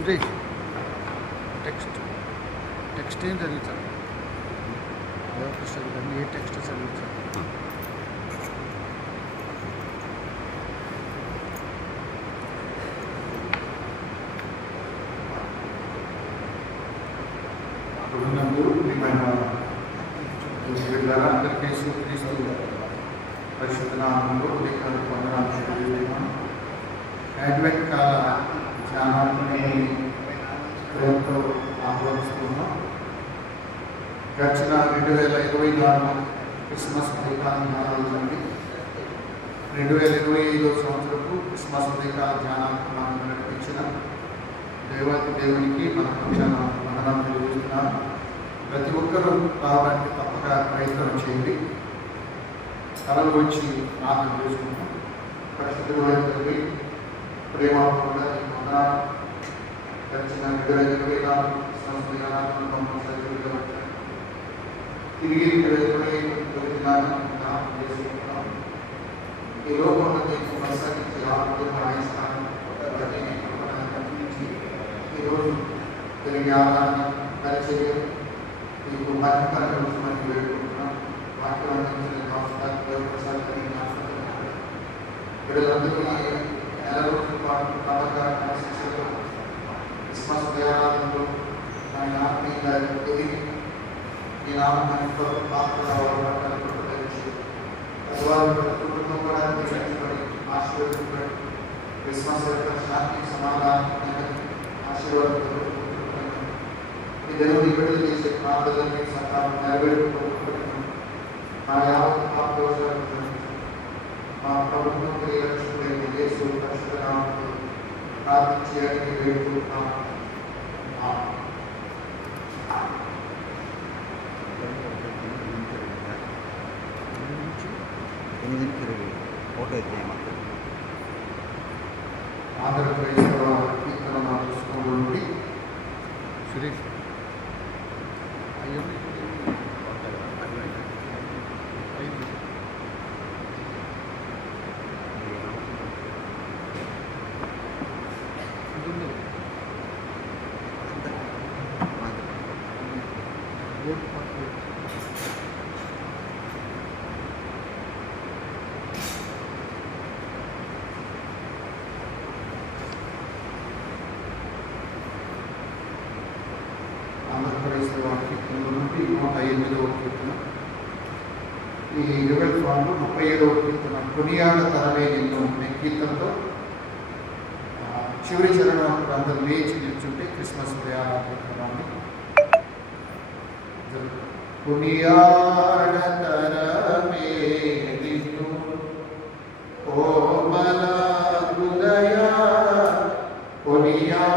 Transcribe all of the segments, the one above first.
Suresh text ఏం చదివించాలి ఏ text చదివించాలి అందరికీ క్రీస్తు పరిశుద్ధ నామంలో వందనాలు తెలియజేస్తున్నాను. అడ్వెంట్ కాల ధ్యానాన్ని ప్రేమతో ఆహ్వానిస్తున్నాం. గడిచిన 2024 క్రిస్మస్ ఉదయకాల ధ్యానాలు నుండి 2025 సంవత్సరపు క్రిస్మస్ ఉదయకాల ధ్యానాలకు మనం నడిపించిన దేవునికి మన పక్షాన వందనాలు తెలియజేస్తున్నాను. ప్రతి ఒక్కరూ రావడానికి తప్పక ప్రయత్నం చేయండి. తలలు వచ్చి ప్రార్థన చేసుకుంటాం. పరిశుద్ధులైన ప్రేమ గడిచిన 2024 తిరిగి 2025 చేసుకుంటాం. ఈ లోకంలో కొనసాగించే ఆరోగ్యం ఆయుష్కాలం ఈరోజు తిరిగి ఆరాధన పరిచర్య మీకు మధ్యకాలం వేడుకుంటున్నాం. వాక్యం వీళ్ళందరూ నెల రోజుల పాటు నమ్మకాల శిక్షలో క్రిస్మస్ దేవాలయంలో ఆయన ఆత్మీయంగా ఎదిగి ఈ నామాన్ని పాత్ర కుటుంబం కూడా ఆశీర్వదించబడి క్రిస్మస్ యొక్క శాంతి సమాధానం ఆశీర్వాదం ఈ దేవుని విడుదల చేసే ప్రార్థనని సకాలం నెరవేర్చుకోవడం మా యావత్ పాపదోషాలను మా ప్రభుత్వం రక్షకుడైన యేసు పరిశుద్ధ నామములో ప్రార్థించడానికి వేడుకుంటున్నాము. ఆంధ్రప్రదేశ్ కీర్తన పుస్తకం నుండి సురేష్ అయ్యో ఆంధ్రప్రదేశ్ కీర్తన నుండి 108వ కీర్తన. ఈ 37వ కీర్తన కొనియాడ తరలే నిన్ను అనే కీర్తనతో చివరి చరణం అందరూ లేచి నిల్చుంటే క్రిస్మస్ ఉదయాన్ని కొనియాడ తరలే నిన్ను కోమల హృదయ కొనియాడ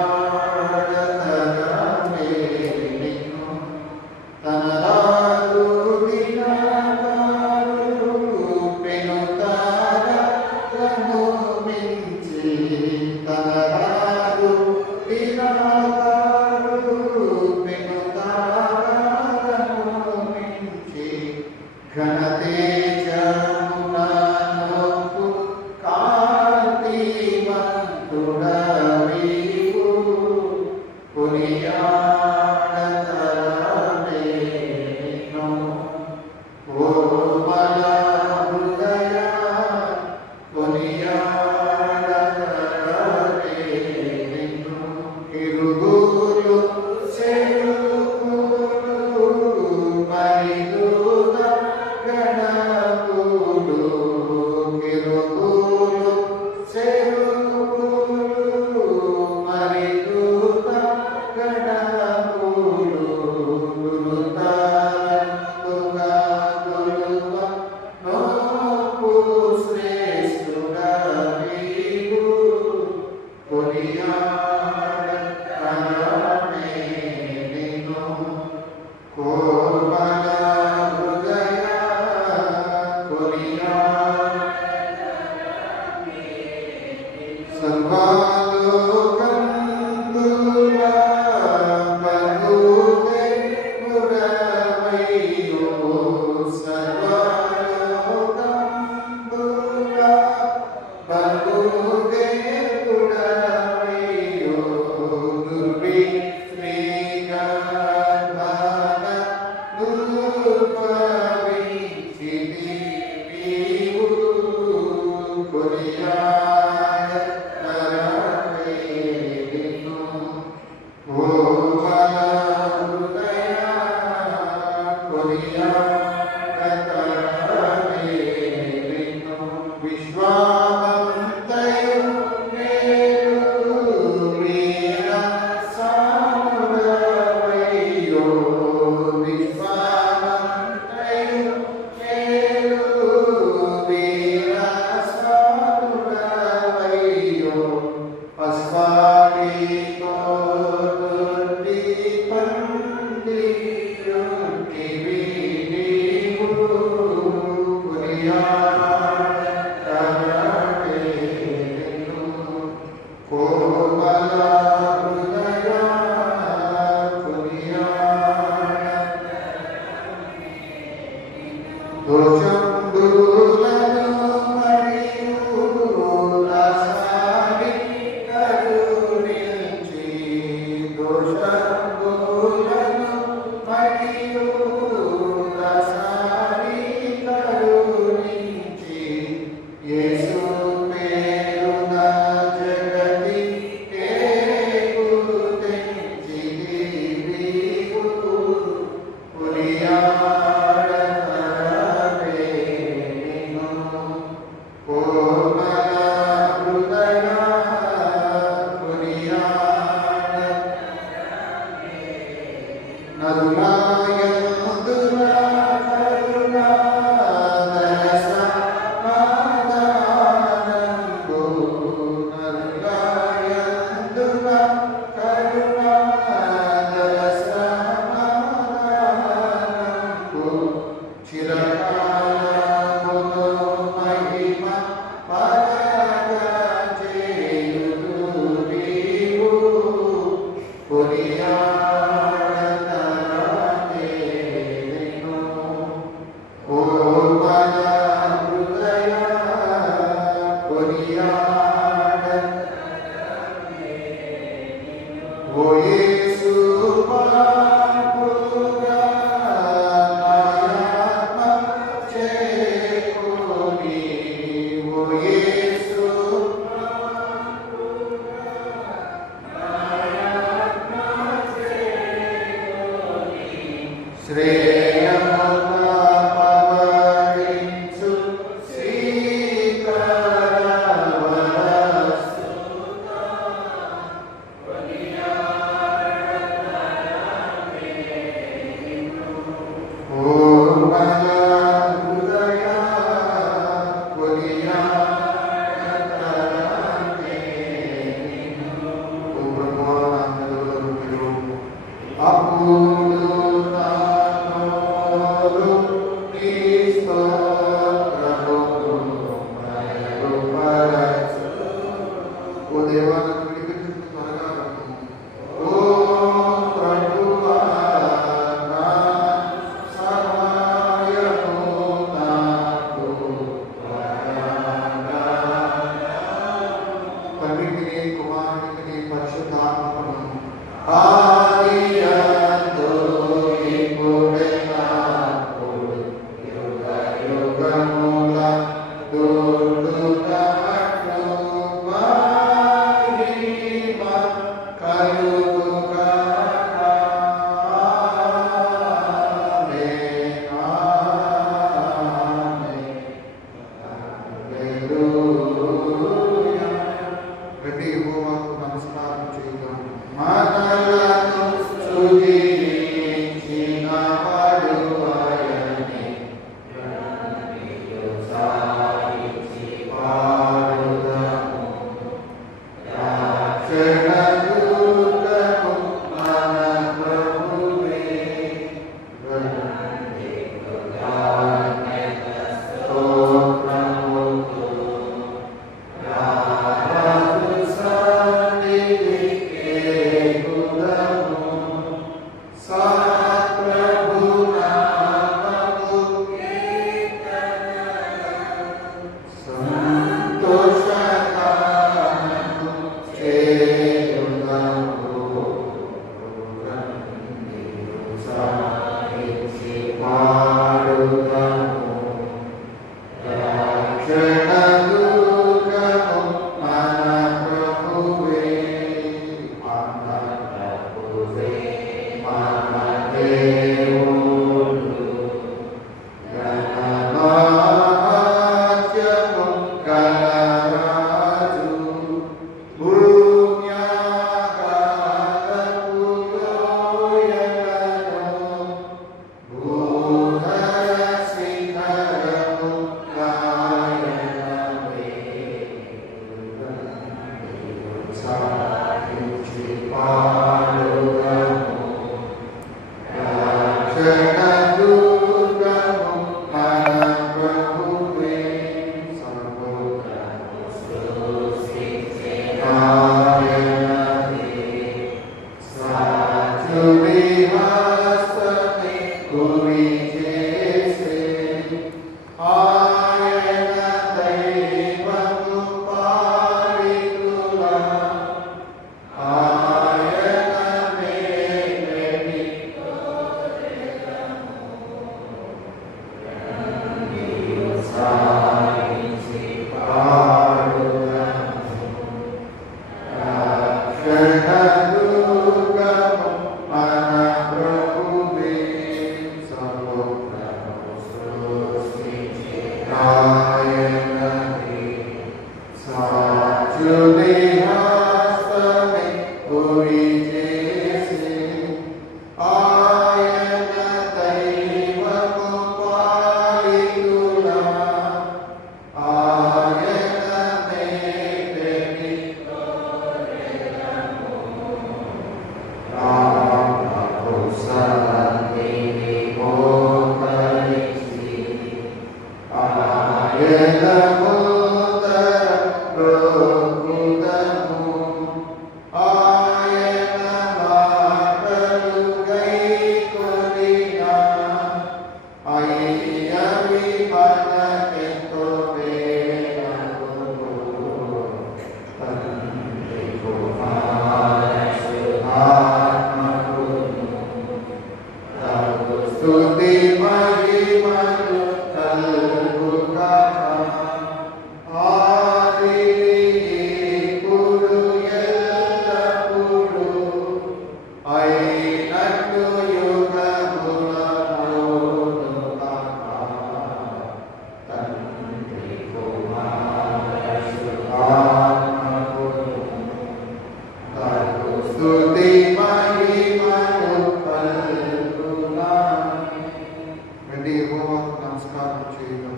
Bunya సాధించి పాడుదము రక్షణ దుర్గము మన ప్రభువే సర్వోత్తము సృష్టించే ఆయననే సాక్షుని హస్తమే గురి చేసే ఆయన దైవము పాలితులా ఆయన మేలని సాధించి పాడుదము రక్షణ దుర్గము మన ప్రభువే సర్వోత్తము సృష్టించే ఆయననే సాక్షుని హస్తమే గురి చేసే ఆయన దైవము పాలితులా ఆయన మేలని రామకు సన్నిధి మోకరించి ఆయన ముందర బ్రోకుదము ఆయన మాటలు గైకొనినా అయ్యవి మనకెంతో మేలగును తండ్రి కుమార శుభాత్మకును తగు స్తుతి మహిమలు కలుగుగాక ఆదిని ఇప్పుడు ఎల్లప్పుడూ అయినట్టు యుగములలోను కాక తండ్రి కుమార శుభాత్మకును తగు స్తుతి మహిమలు కలుగుగాక. రండి యెహోవాకు నమస్కారం చేయుదాం.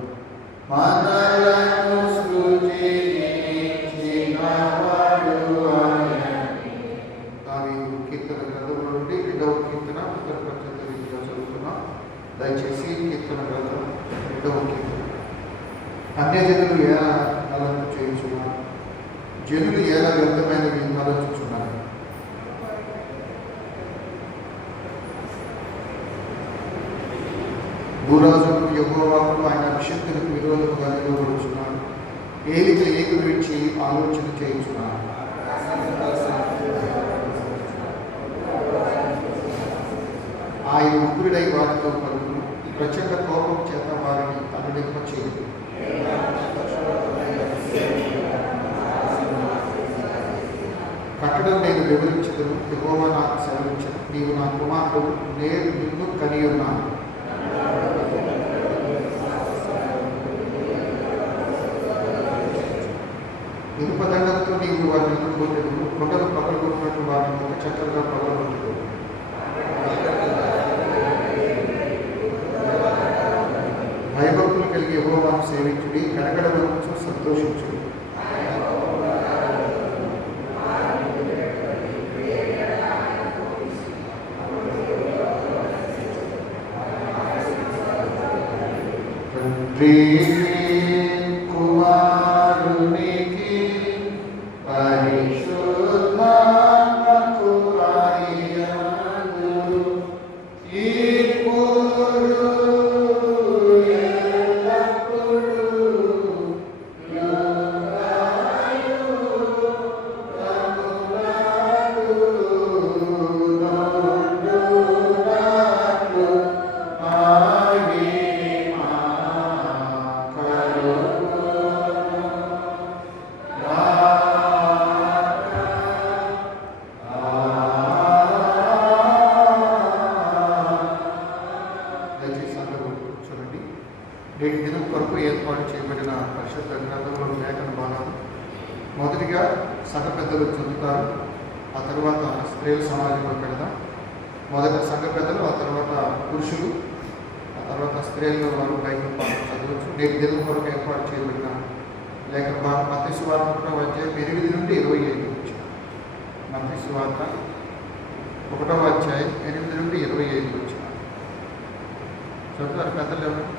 మనలను సృజించినవాడు ఆయనే. దావీదు కీర్తన గ్రంథంలో నుండి 2వ కీర్తన ఉత్తర ప్రత్యేక రీతిలో చదువుతున్నాం. దయచేసి కీర్తన గ్రంథం 2వ కీర్తన. అన్యజనులు ఎలా అలంకరణ చేయించున్నారు, జనులు ఎలా వ్యర్థమైనవి ఆలోచించున్నారు. భూరాజులకు యెహోవాకు ఆయన అభిషక్తులకు విరోధముగా నిలబడుచున్నాడు. ఏలిక ఏకవిడిచి ఆలోచన చేయించున్నాడు. ఆయన ఉగ్రుడై వారితో పలుకును, ప్రచండ కోపం చేత వారిని అనులింప చేయదు. కట్టడం నేను వివరించదును, యెహోవా నాకు సెలవించను. నీవు నా కుమారుడు, నేను నిన్ను కని ఉన్నాను. ఇనుపదండంతో నీవు వారిని ఎదుర్కొంటూ కొండలు పగలగొట్టినట్టు వారిని ఒక చక్కగా పగలగొట్టదు. భయభక్తులు కలిగి యెహోవాను సేవించుడి, కడగడ వరకు సంతోషించుడి. తండ్రి కుమారునికి పరిశుద్ధాత్మకు ఆదియందు ఇప్పుడు ఎల్లప్పుడూ యుగయుగములకు మహిమ నేటి దినం కొరకు ఏర్పాటు చేయబడిన పరిషత్ గ్రంథంలో లేఖన భాగాలు మొదటిగా సంఘ పెద్దలు చదువుతారు. ఆ తర్వాత స్త్రీల సమాజంలో పెడదాం. మొదట సంఘ పెద్దలు, ఆ తర్వాత పురుషులు, ఆ తర్వాత స్త్రీలు వారు బైబిల్ పాఠం చదవచ్చు. నేటి దినం కొరకు ఏర్పాటు చేయబడిన లేఖన భాగం మత్తయి సువార్త 1వ అధ్యాయం 8 నుండి 25 వచ్చి సువార్త 1వ అధ్యాయం 8 నుండి 25 వచ్చిన చదువుతారు పెద్దలు ఎవరు?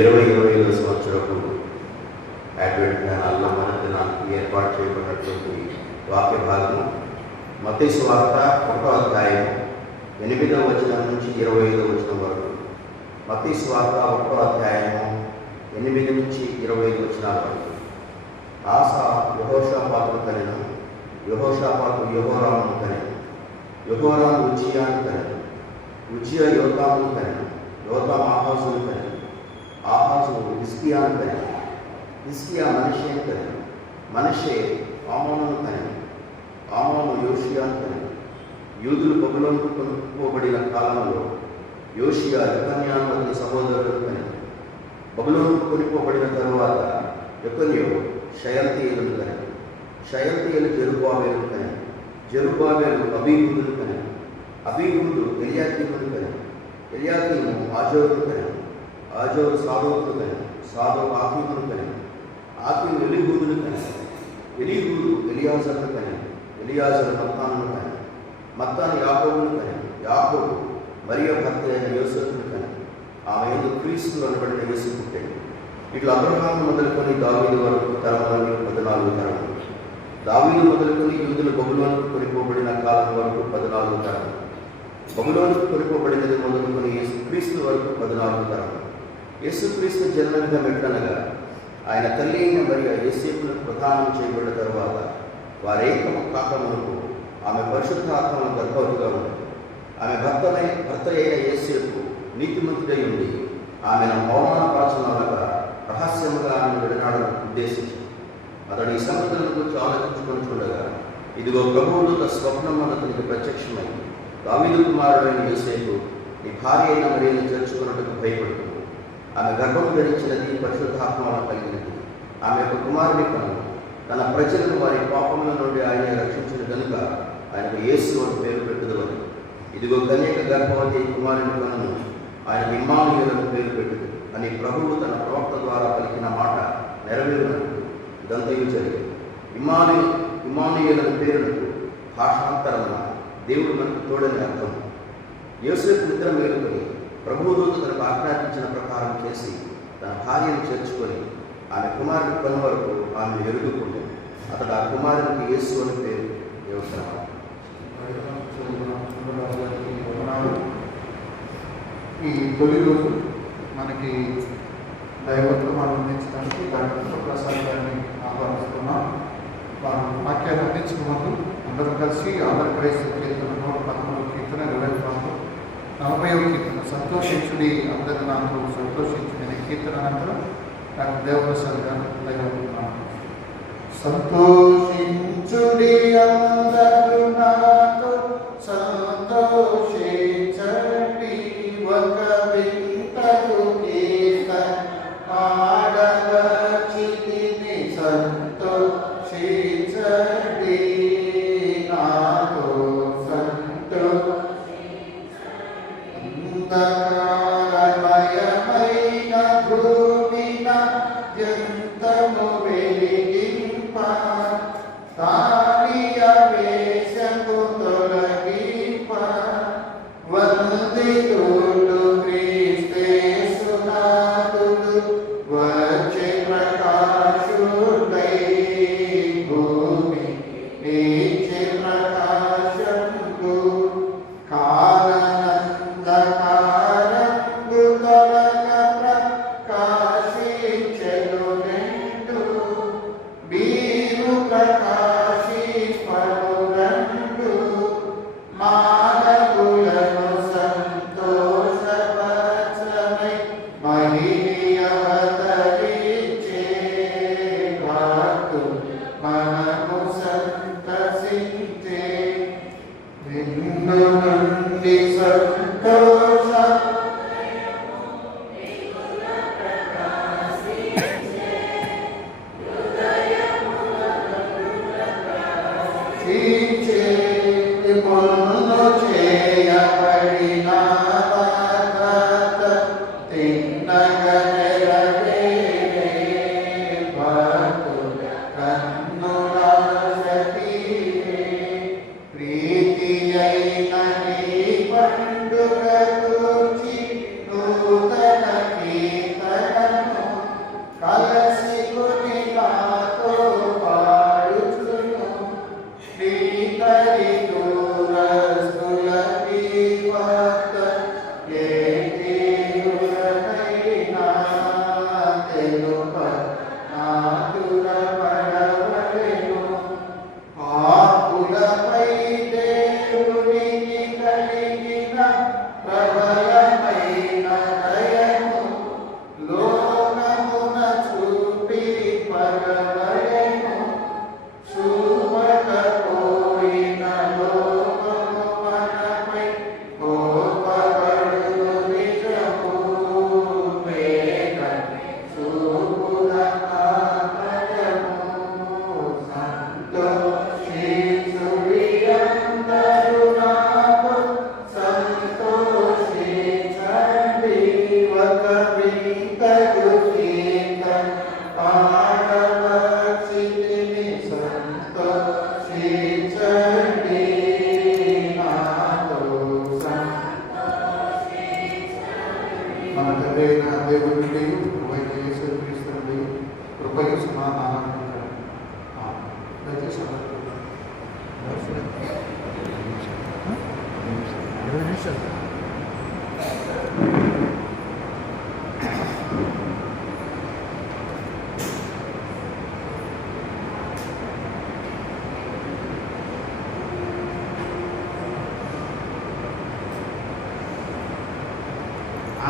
ఇరవై సంవత్సరపు అడ్వెంట్ జ్ఞానాల్లో మన దినానికి ఏర్పాటు చేయబడినటువంటి వాక్య భాగము మత్తయి సువార్త 1వ అధ్యాయం 8వ వచనం నుంచి 25వ వచనం వరకు. మత్తయి సువార్త 1వ అధ్యాయము 8 నుంచి 25 వచనాల వరకు. ఆసా యెహోషాపాతును కనెను, యెహోషాపాతు యెహోరామును కనెను, యెహోరాము ఉజ్జియాను కనెను, ఉజ్జియా యోతామును కనెను, యోతాము ఆహాజును కనెను, ఆహాజు హిజ్కియాను కనెను, హిజ్కియా మనష్షేను కనెను, మనష్షే ఆమోనును కనెను, ఆమోను యోషియాను కనెను. యూదులు బబులోనుకు కొనుక్కోబడిన కాలంలో యోషియా యెకొన్యాను అతని సహోదరులను కనెను. బబులోనుకు కొనుక్కోబడిన తరువాత యెకొన్యా షయల్తీయేలును కనెను, షయల్తీయేలు జెరుబ్బాబెలును కనెను, జెరుబ్బాబెలు అబీహూదును కనెను, అబీహూదు ఎల్యాకీమును కనెను, ఎల్యాకీము ఆజోరును కనెను, ఆజోరు సాదోకును కనెను, సాదోకు ఆకీమును కనెను, ఆకీము ఎలీహూదును కనెను, ఎలీహూదు ఎలియాజరును కనెను, ఎలియాజరు మత్తానును కనెను, మత్తాను యాకోబును కనెను, యాకోబు మరియ భర్త అయిన యోసేపును కనెను. ఆమె యందు క్రీస్తు అనబడిన యేసు పుట్టెను. ఇట్లా అబ్రహాము మొదలుకొని దావీదు వరకు తరములన్నీ 14 తరములు. దావీదు మొదలుకొని యూదులు బబులోనుకు కొనిపోబడిన కాలం వరకు 14 తరములు. బబులోనుకు కొనిపోబడినది మొదలుకొని యేసుక్రీస్తు వరకు 14 తరములు. యేసుక్రీస్తు జన్మదినం ఎట్లనగా ఆయన తల్లి అయిన మరియ యోసేపునకు ప్రదానం చేయబడిన తరువాత వారేకము కాకమునకు ఆమె పరిశుద్ధాత్మను గర్భవతిగా ఉంది. ఆమె భర్త అయిన యోసేపు నీతిమంతుడై ఉండి ఆమెను అవమానపరచనగా రహస్యముగా ఆమెను విడనాడని ఉద్దేశించి అతడు ఈ సంగతుల గురించి ఆలోచించుకొని చూడగా ఇదిగో ప్రభువులు స్వప్నం అతనికి ప్రత్యక్షమైంది. దావీదు కుమారుడైన యోసేపు నీ భార్య అయిన మరియను చేర్చుకున్నట్టుకు భయపడుతుంది. ఆమె గర్భము ధరించినది పరిశుద్ధాత్మ వలన కలిగినది. ఆమె యొక్క కుమారుని కను తన ప్రజలను వారి పాపముల నుండి ఆయన రక్షించిన కనుక ఆయనకు యేసు అని పేరు పెట్టుదవని. ఇదిగో కన్యక గర్భవతి కుమారుని కను ఆయన ఇమ్మానుయేలును పేరు పెట్టుదు అని ప్రభువు తన ప్రవక్త ద్వారా పలికిన మాట నెరవేరునట్టు ఇదంతయు జరిగింది. ఇమ్మానుయేలును పేరునకు భాషాంతరమున దేవుడు మనకు తోడని అర్థం. యోసేపు నిద్ర మేలుకొని ప్రభుదూత తనకు ఆజ్ఞాపించిన ప్రకారం చేసి తన భార్యను చేర్చుకొని ఆమె కుమారుని కను వరకు ఆమెను ఎరుగుకుంది. అతడు ఆ కుమారునికి యేసు అని పేరు వ్యవసాయం. ఈ తొలి రోజు మనకి దైవత్వం అందించడానికి డాక్టర్ ప్రసాద్ గారిని ఆహ్వానిస్తున్నాం. వారు వాక్యాన్ని అందించిన ముందు అందరూ కలిసి ఆంధ్రప్రదేశ్ కీర్తన 113 కీర్తన 40వ కీర్తన సంతోషించుడి అందరి నాతో సంతోషించుడి అనే కీర్తన అనంతరం డాక్టర్ దేవప్రసాద్ గారు దైవత్వం. సంతోషించుడి అందరూ నాతో సంతోషించండి ఒక వింతకు కీర్తన పాడవచ్చితిని సంతోషించండి నాతో అంధకారమయమైన భూమిన అత్యంతము వెలిగింప తాళియ వేసి నిన్ను నుండి సంతోష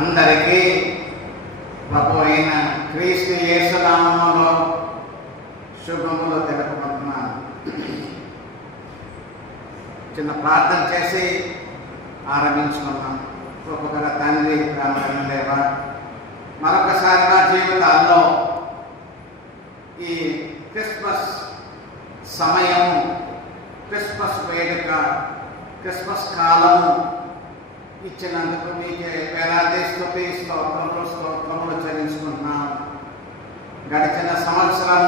అందరికీ ప్రభు అయిన క్రీస్తు యేసు నామములో శుభములు తెలుపుకుంటున్నాను. చిన్న ప్రార్థన చేసి ఆరంభించుకున్నాం. గొప్పగల తండ్రి, రామకరణ దేవ, మరొకసారి మా జీవితాల్లో ఈ క్రిస్మస్ సమయం, క్రిస్మస్ వేడుక, క్రిస్మస్ కాలం ఇచ్చినందుకు మీకే వేలాది స్తుతి స్తోత్రములు చెల్లించుకుంటున్నాం. గడిచిన సంవత్సరం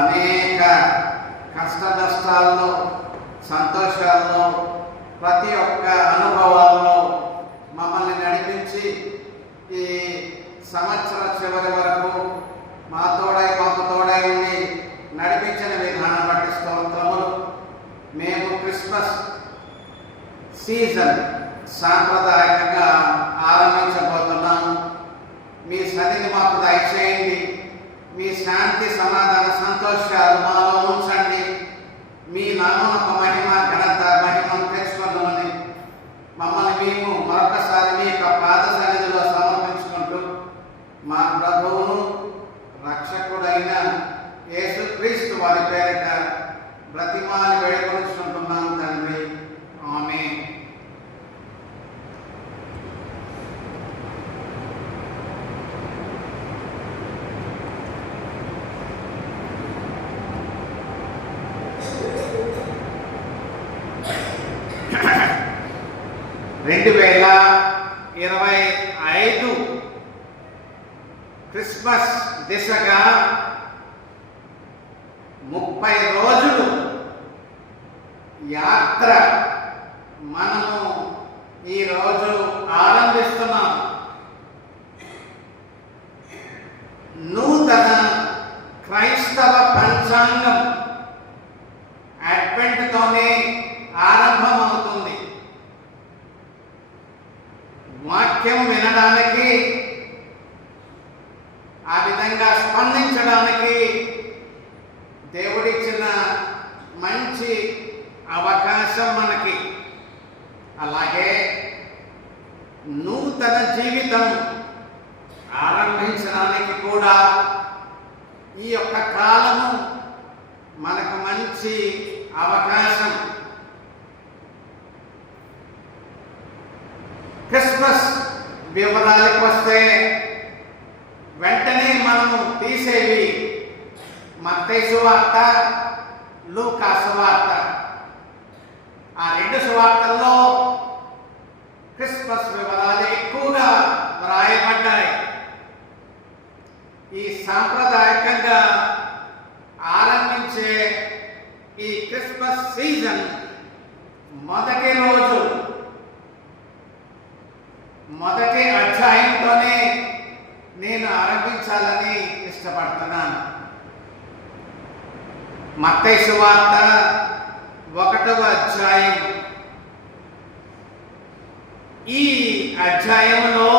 అనేక కష్ట నష్టాల్లో, సంతోషాల్లో, ప్రతి ఒక్క అనుభవాల్లో మమ్మల్ని నడిపించి ఈ సంవత్సర చివరి వరకు మాకు తోడై ఉండి నడిపించిన విధానం బట్టి స్తోత్రములు. మేము క్రిస్మస్ సీజన్ సాంప్రదాయకంగా ఆరంభించబోతున్నాం. మీ సన్నిధి మాకు దయచేయండి. మీ శాంతి, సమాధాన, సంతోషాలు మాలో ఉంచండి. మీ నామమునకు మహిమ, ఘనత, మహిమను తెచ్చుకుందామని మమ్మల్ని మేము మరొకసారి మీ యొక్క పాద సన్నిధిలో సమర్పించుకుంటూ మా ప్రభువును రక్షకుడైన యేసుక్రీస్తు వారి పేరిట బ్రతిమాలి వేడుకొనుచుకుంటున్నాం తండ్రి. ఆమేన్. క్రిస్మస్ దిశగా 30 రోజులు యాత్ర మనము ఈరోజు ఆరంభిస్తున్నాం. నూతన క్రైస్తవ పంచాంగం అడ్వెంట్తోనే ఆరంభమవుతుంది. వాక్యం వినడానికి, ఆ విధంగా స్పందించడానికి దేవుడిచ్చిన మంచి అవకాశం మనకి. అలాగే నూతన జీవితం ఆరంభించడానికి కూడా ఈ యొక్క కాలము మనకు మంచి అవకాశం. క్రిస్మస్ వివరాలకు వస్తే వెంటనే మనము తీసేవి మత్తయి సువార్త, లూకా సువార్త. ఆ రెండు సువార్తల్లో క్రిస్మస్ వివరాలు ఎక్కువగా వ్రాయబడ్డాయి. ఈ సాంప్రదాయకంగా ఆరంభించే ఈ క్రిస్మస్ సీజన్ మొదటి రోజు మొదటి అధ్యాయంతోనే నేను ఆరంభించాలని ఇష్టపడుతున్నాను. మత్తయి సువార్త 1వ అధ్యాయం. ఈ అధ్యాయంలో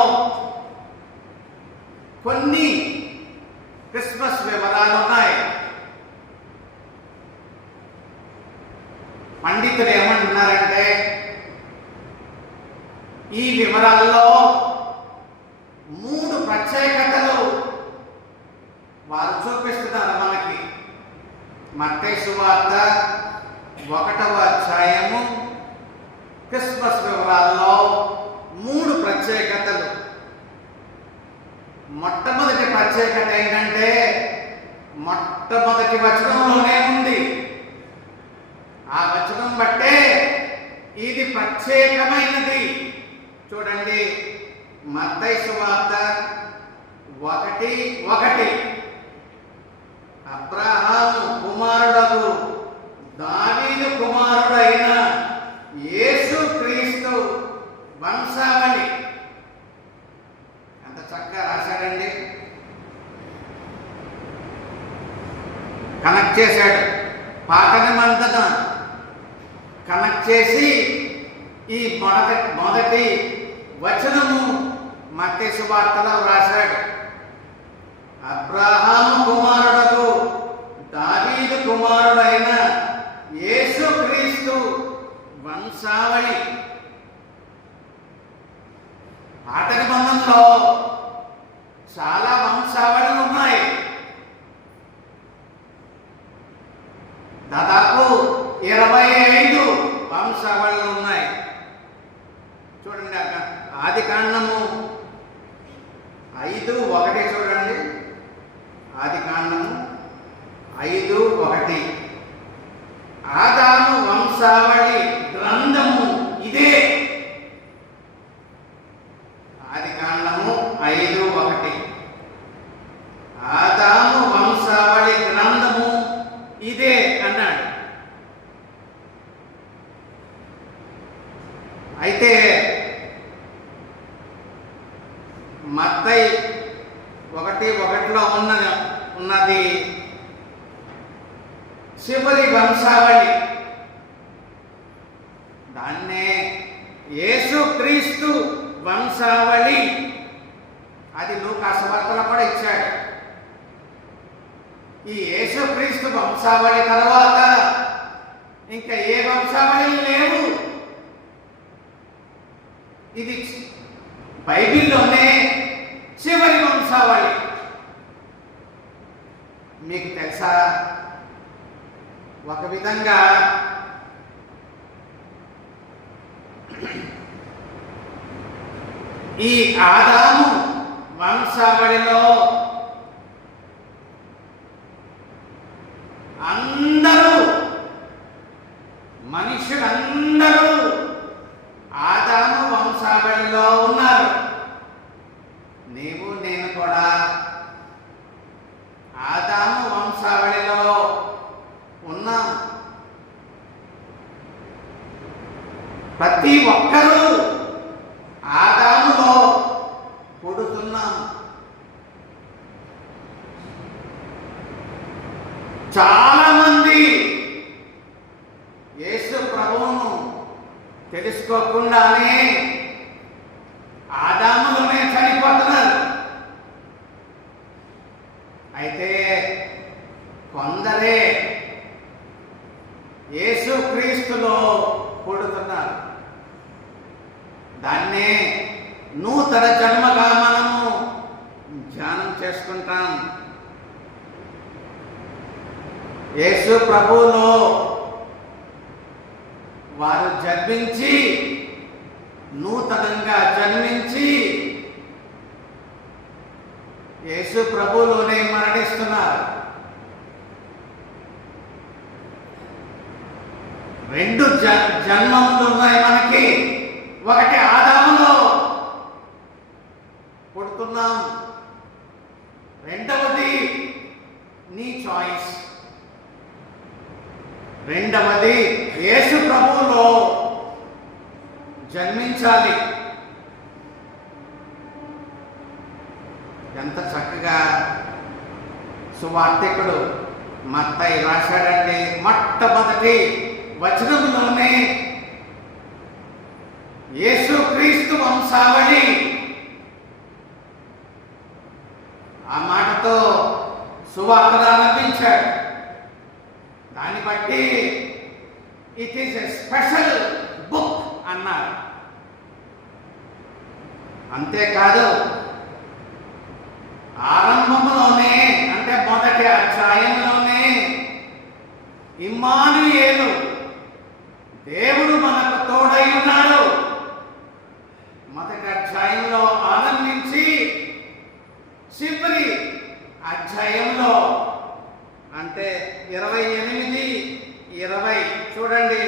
కొన్ని క్రిస్మస్ వివరాలు ఉన్నాయి. పండితులు ఏమంటున్నారంటే ఈ వివరాల్లో 3 ప్రత్యేకతలు వారు చూపిస్తున్నారు మనకి. మత్తయి సువార్త 1వ అధ్యాయము క్రిస్మస్ వివరాల్లో 3 ప్రత్యేకతలు. మొట్టమొదటి ప్రత్యేకత ఏంటంటే మొట్టమొదటి వచనంలోనే ఉంది. ఆ వచనం బట్టే ఇది ప్రత్యేకమైనది. చూడండి, మత్తయి సువార్త 1:1 అబ్రహాము కుమారుడకు దావీదు కుమారుడైన యేసు క్రీస్తు వంశావళి. ఎంత చక్కగా రాశాడండి. కనెక్ట్ చేశాడు. పాత నిబంధన కనెక్ట్ చేసి ఈ మొదటి వచనము మత్తయి సువార్తలో రాశాడు. అబ్రహాము కుమారుడకు దావీదు కుమారుడైన యేసు క్రీస్తు వంశావళి. పాత నిబంధనలో చాలా వంశావళులు ఉన్నాయి. దాదాపు 25 వంశావళులు ఉన్నాయి. చూడండి, అక్కడ ఆదికాండము 5:1 చూడండి. ఆదికాండము 5:1 ఆదాము వంశావళి గ్రంథము ఇదే. ఆదికాండము 5:1 ఆదాము వంశావళి గ్రంథము ఇదే అన్నాడు. అయితే మత్తయి 1:1లో ఉన్నది చివరి వంశావళి. దాన్నే యేసుక్రీస్తు వంశావళి. అది లూకా సువార్తలో కూడా ఇచ్చాడు. ఈ యేసుక్రీస్తు వంశావళి తర్వాత ఇంకా ఏ వంశావళి లేవు. ఇది బైబిల్లోనే చివరి వంశావళి. మీకు తెలుసా, ఒక విధంగా ఈ ఆదాము వంశావళిలో అందరూ మనుషులందరూ ఆదాము వంశావళిలో ఉన్నారు. నీవు నేను కూడా ఆదాము వంశావళిలో ఉన్నాం. ప్రతి ఒక్కరూ ఆదాములో పుడుతున్నాం. చాలా మంది యేసు ప్రభువును తెలుసుకోకుండానే ఆదాములోనే చనిపోతున్నారు. అయితే కొందరే యేసుక్రీస్తులో పుడుతున్నారు. దాన్నే నూతన జన్మగా మనము ధ్యానం చేసుకుంటాం. యేసు ప్రభువులో వారు జన్మించి నూతనంగా జన్మించి యేసు ప్రభువులోనే మరణిస్తున్నారు. రెండు జన్మములు ఉన్నాయి మనకి. ఒకటి ఆదాములో పుడుతున్నాం, రెండవది నీ చాయిస్. రెండవది యేసు ప్రభువులో జన్మించాలి. ఎంత చక్కగా సువార్తికుడు మత్తయి రాశాడండి. మొట్టమొదటి వచనంలోనే యేసుక్రీస్తు వంశావళి ఆ మాటతో సువార్త ఆరంభించాడు. దాన్ని బట్టి it is a special book అన్నారు. అంతేకాదు, ఆరంభంలోనే అంటే మొదటి అధ్యాయంలోనే ఇమ్మానుయేలు, దేవుడు మనకు తోడై ఉన్నాడు, మొదటి అధ్యాయంలో ఆనందించి చివరి అధ్యాయంలో అంటే 28, 20 చూడండి.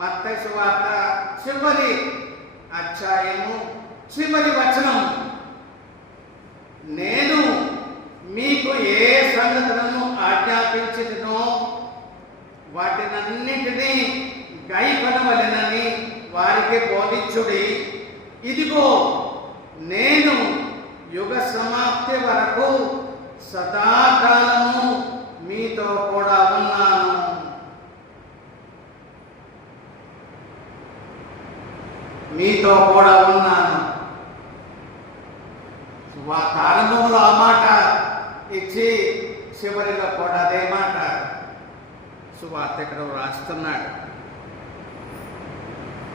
మత్తయి సువార్త చివరి అధ్యాయము చివరి వచనం, నేను మీకు ఏ సంగతులను ఆజ్ఞాపించినో వాటినన్నిటినీ గైకొనవలెనని వారికి బోధించుడి. ఇదిగో నేను యుగ సమాప్తి వరకు సదాకాలము మీతో కూడా ఉన్నాను. మీతో కూడా ఉన్నాను. ప్రారంభంలో ఆ మాట ఇచ్చి చివరిలో కూడా అదే మాట సువార్తికుడు రాస్తున్నాడు.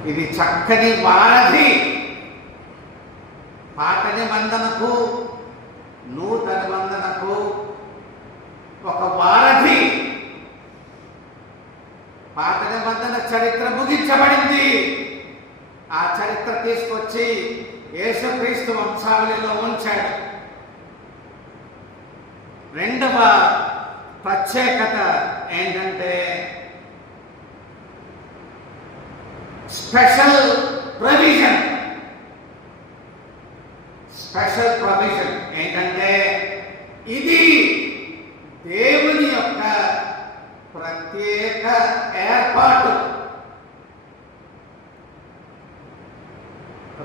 ఇది చక్కని వారధి. పాత నిబంధనకు నూతన నిబంధనకు ఒక వారధి. పాత నిబంధన చరిత్ర ముగించబడింది. ఆ చరిత్ర తీసుకొచ్చి యేసుక్రీస్తు వంశావళిలో ఉంచాడు. రెండవ ప్రత్యేకత ఏంటంటే స్పెషల్ ప్రొవిజన్. స్పెషల్ ప్రొవిజన్ ఏంటంటే ఇది దేవుని యొక్క ప్రత్యేక ఏర్పాటు.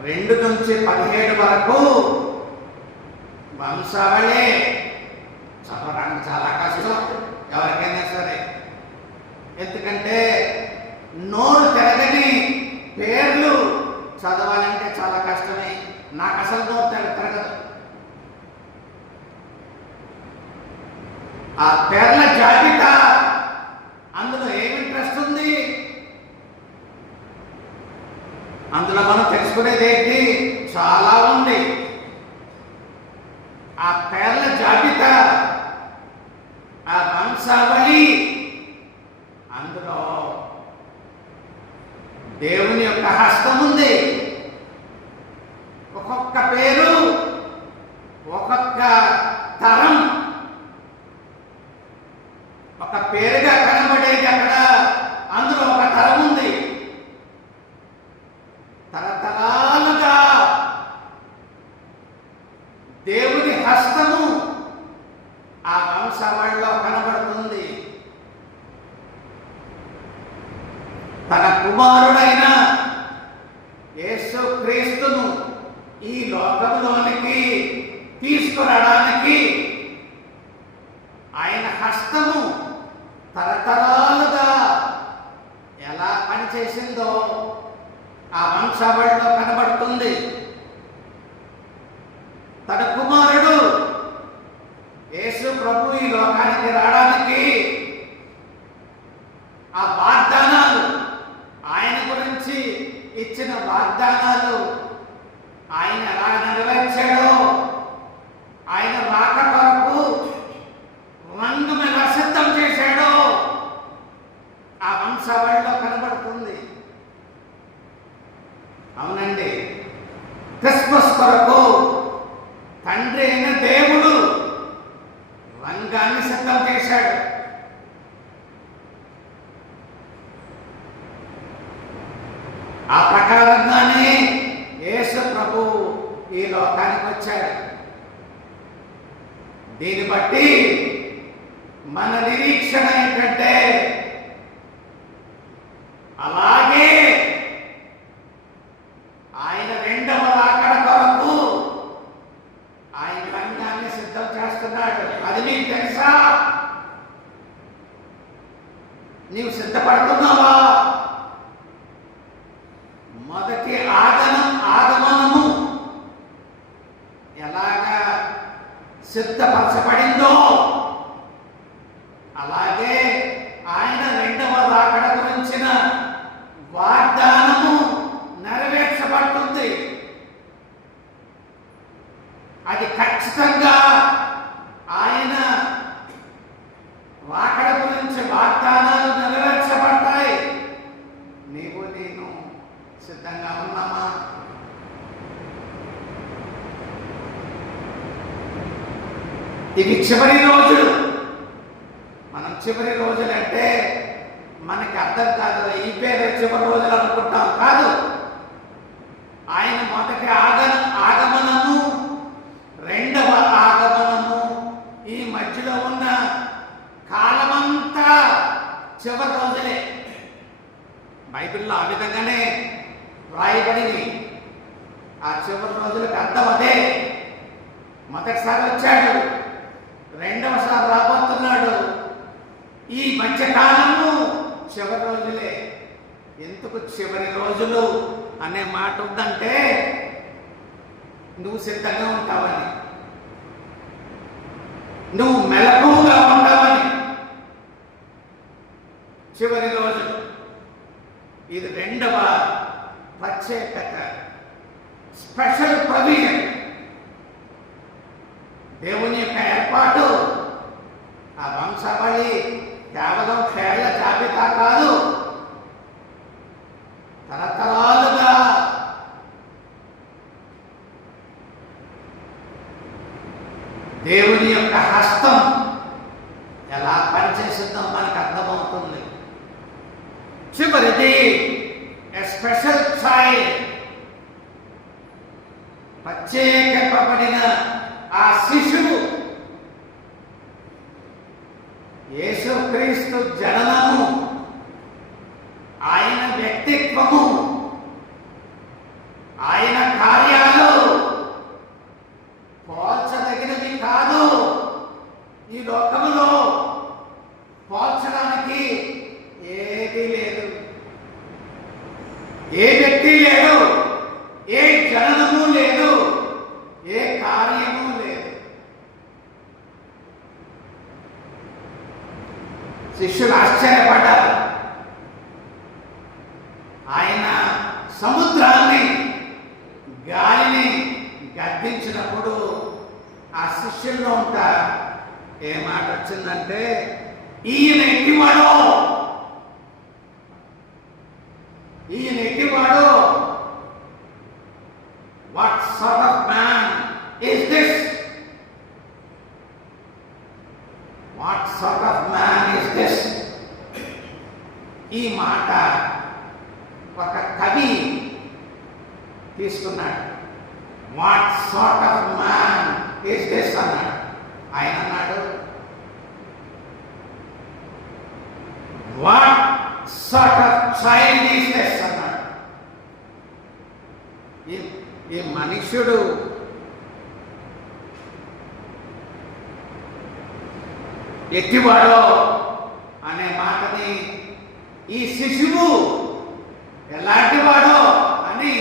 2 నుంచి 17 వరకు వంశావళి చదవడానికి చాలా కష్టం ఎవరికైనా సరే. ఎందుకంటే నోరు తిరగని పేర్లు చదవాలంటే చాలా కష్టమే. నాకు అసలు నోరు తిరగదు. ఆ పేర్ల జాబితా, అందులో ఏమి ఇంట్రెస్ట్ ఉంది? అందులో మనం తెలుసుకునేది ఏంటి? చాలా ఉంది. ఆ పేర్ల జాబితా, ఆ వంశావళి, అందులో దేవుని యొక్క హస్తం ఉంది. ఒక్కొక్క పేరు, ఒక్కొక్క తరం, ఒక పేరుగా కనబడేది అక్కడ, అందులో ఒక తరం ఉంది. తరతరాలుగా దేవుని హస్తము ఆ వంశావళిలో కనబడుతుంది. తన కుమారుడైన యేసుక్రీస్తును ఈ లోకంలోనికి తీసుకురావడానికి ఆయన హస్తము తరతరాలుగా ఎలా పనిచేసిందో ఆ వంశావళిలో కనబడుతుంది. తన కుమారుడు యేసు ప్రభు ఈ లోకానికి రావడానికి ఆ వాగ్దానాలు, ఆయన గురించి ఇచ్చిన వాగ్దానాలు ఆయన ఎలా నెరవేర్చాడో, ఆయన రాక కొరకు రంగం ఎలా సిద్ధం చేశాడో ఆ వంశావళిలో కనబడుతుంది. అవునండి, క్రిస్మస్ కొరకు తండ్రి అయిన దేవుడు రంగాన్ని సిద్ధం చేశాడు. ఆ ప్రకారంగానే యేసు ప్రభు ఈ లోకానికి వచ్చాడు. దీన్ని బట్టి మన నిరీక్షణ ఏంటంటే అలాగే ఆయన రెండవ రాకడ కొరకు ఆయన రంగాన్ని సిద్ధం చేస్తున్నాడు. అది నీకు తెలుసా? నీవు సిద్ధపడుతున్నావా? మొదటి ఆగమనము ఎలాగా సిద్ధపరచబడిందో అలాగే ఆయన రెండవ రాకడ గురించిన వాగ్దానము నెరవేర్చబడుతుంది. అది ఖచ్చితంగా ఆయన రాకడ గురించి వాగ్దానాలు నెరవేర్చబడతాయి. నీవు నేను సిద్ధంగా ఉన్నామా? ఇది చివరి రోజులు. మనం చివరి రోజులు అంటే మనకి అర్థం కాదు, ఈ పేరు చివరి రోజులు అనుకుంటాం. కాదు, ఆయన మొదటి ఆగమనము, రెండవ ఆగమనము, ఈ మధ్యలో ఉన్న కాలమంతా చివరి రోజులే. బైబిల్లో ఆ విధంగానే రాయబడింది. ఆ చివరి రోజులకు అర్థం అదే. మొదటిసారి వచ్చాడు, రెండవసారి రాబోతున్నాడు. ఈ మధ్యకాలము చివరి రోజులే. ఎందుకు చివరి రోజులు అనే మాట ఉందంటే నువ్వు సిద్ధంగా ఉంటావని, నువ్వు మెలకువగా ఉంటావని. చివరి రోజు ఇది రెండవ ప్రత్యేకత, స్పెషల్ ప్రొవిజన్. దేవుని యొక్క ఏర్పాటు, ఆ వంశావళి కేవలం పేర్ల జాబితా కాదు, తరతరాలుగా దేవుని యొక్క హస్తం ఎలా పనిచేస్తుందో మనకు అర్థమవుతుంది. చివరిది స్పెషల్ చైల్డ్, ప్రత్యేకింపబడిన ఆ శిశువు. యేసుక్రీస్తు జననము, ఆయన వ్యక్తిత్వము, ఆయన కార్యాలు పోల్చదగినవి కాదు. ఈ లోకములో పోల్చడానికి ఏది లేదు, ఏ వ్యక్తి లేడు, ఏ జననము లేదు, ఏ కార్యము లేదు. శిష్యులు ఆశ్చర్యపడ్డారు. ఆయన సముద్రాన్ని, గాలిని గద్దించినప్పుడు ఆ శిష్యుల్లో ఉంటారు. ఏ మాట వచ్చిందంటే, ఈయన ఎట్టివాడో, ఈయన ఎట్టివాడో, what sort of man is this, what sort of man is this. ఈ మాట ఒక కవి తీసుకున్నాడు. What sort of man is this అన్నాడు. ఆయన అన్నాడు, what sort of child is this అన్నాడు. ఈ మనుష్యుడు ఎట్టివాడో అనే మాటని, ఈ శిశువు ఎలాంటివాడో అని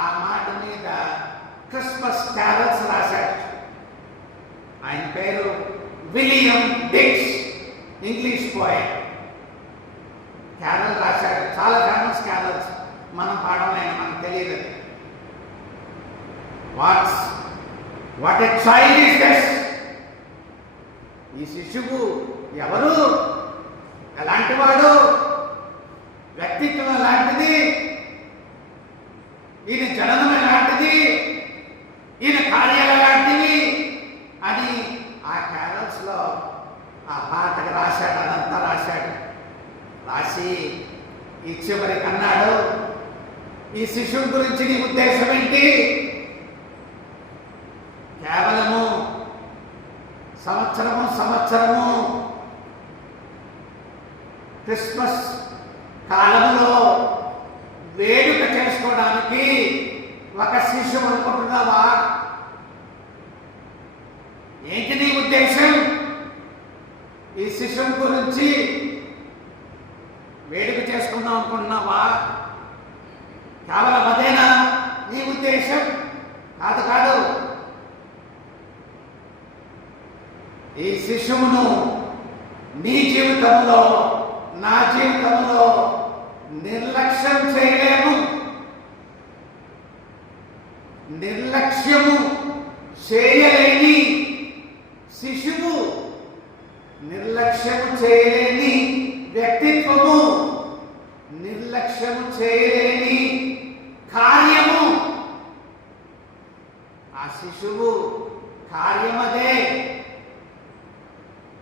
ఆ మాట మీద క్రిస్మస్ క్యారల్స్ రాశాడు. ఆయన పేరు విలియం డిక్స్, ఇంగ్లీష్ పోయెట్. క్యారల్ రాశాడు, చాలా ఫేమస్ క్యారల్స్. మనం పాడలేము, మనకు తెలియదు. What a child is this. ఈ శిశువు ఎవరు, ఎలాంటి వాడు, వ్యక్తిత్వం ఎలాంటిది, ఈయన జననం ఎలాంటిది, ఈయన కార్యాలు ఎలాంటివి అని ఆ క్యారల్స్లో ఆ పాటకు రాశాడు. అదంతా రాశాడు. రాసి ఈ చివరికి అన్నాడు, ఈ శిశువు గురించి నీ ఉద్దేశం ఏంటి? కేవలము సంవత్సరము క్రిస్మస్ కాలంలో వేడుక చేసుకోవడానికి ఒక శిశువు అనుకుంటున్నావా? ఏంటి నీ ఉద్దేశం? ఈ శిశువు గురించి వేడుక చేసుకుందాం అనుకుంటున్నావా? కేవలం అదేనా నీ ఉద్దేశం? కాదు. ఈ శిశువును నీ జీవితంలో, నా జీవితంలో నిర్లక్ష్యం చేయలేము. నిర్లక్ష్యము చేయలేని శిశువు, నిర్లక్ష్యము చేయలేని వ్యక్తిత్వము, నిర్లక్ష్యము చేయలేని కార్యము. ఆ శిశువు కార్యమదే.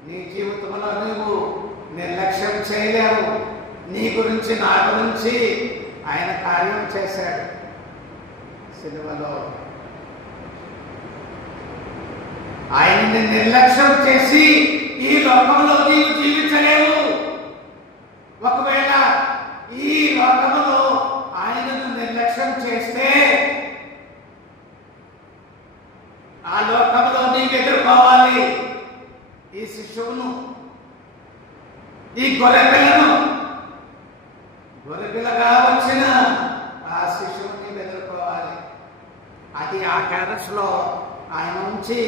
నీ జీవితంలో నువ్వు నిర్లక్ష్యం చేయలేవు. నీ గురించి, నా గురించి ఆయన కార్యం చేశాడు సిలువలో. ఆయన్ని నిర్లక్ష్యం చేసి ఈ లోకంలో నీవు జీవించలేవు. ఒకవేళ ఈ లోకంలో ఆయనను నిర్లక్ష్యం చేస్తే ఆ లోకంలో నీవు ఎదుర్కోవాలి ఈ శిశువును, ఈ గొర్రెపిల్లగా వచ్చిన ఆ శిశువుని ఎదుర్కోవాలి. అది ఆ క్యారల్స్ లో ఆయన నుంచి